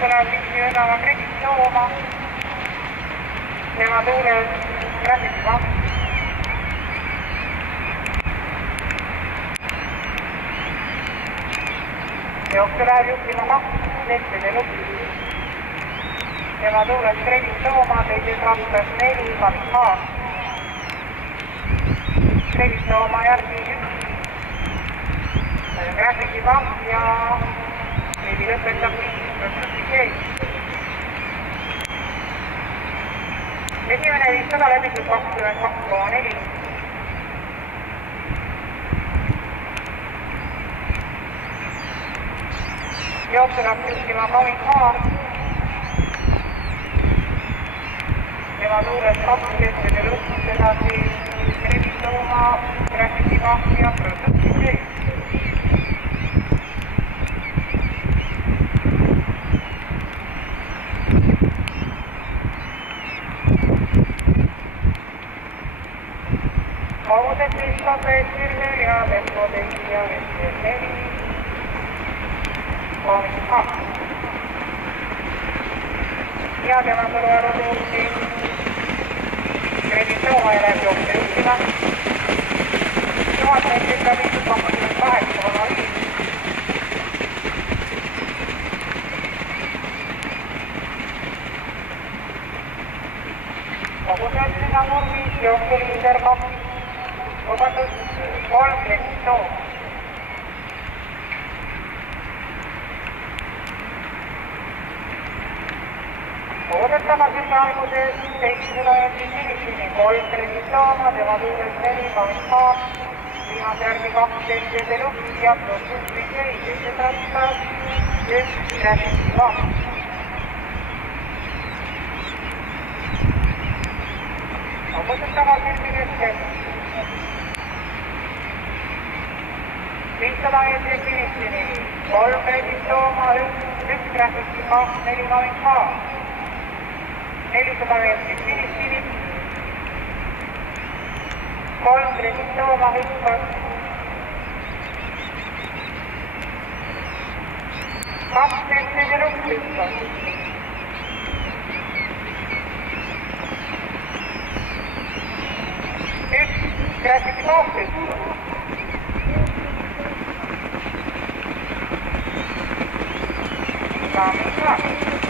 tuleb Vihti vedama Krekist jooma. Tema tuules Grafikiga. Jooksu läheb juhtima 2 lehtede lupi. Tema tuules Krekist jooma, teises rattas 4 H. Krekist jooma järgi 1. Grafikiga ja veidi lõpetab 5%. Esimene 500 läbitud 22,4. Jooksu läheb juhtima Coming Haar. Tema tuules 2 lehtede lõpp, edasi Krekist jooma, Grafikiga ja %. Koguset 5 Sirgel ja Leppo teisi ja Vestel 4. Coming Up. Ja tema kõrvaru tuulti. Krekist jooma ja läheb jookse juhtima. 1000 meetrit läbitud 28,5. Koguset seda vormis jooksul liider 2. Vabandus 3 Krekist jooma. Koguset tagasi alguses 700 meetrit finisini 3 Krekist jooma, tema tuules 4 Coming Haar. Viimase järgi 2 lehtede lupp ja +1 jäi, teises rattas 1 Grafikiga. Koguset tagasi keskel. 500 meetrit finisini 3 Krekist jooma, 1 Grafikiga, 4 Coming Haar. 400 meetrit finisini 3 Krekist jooma hüppas. 2 lehtede lupp hüppas. 1 Grafikiga hüppas. Coming Up.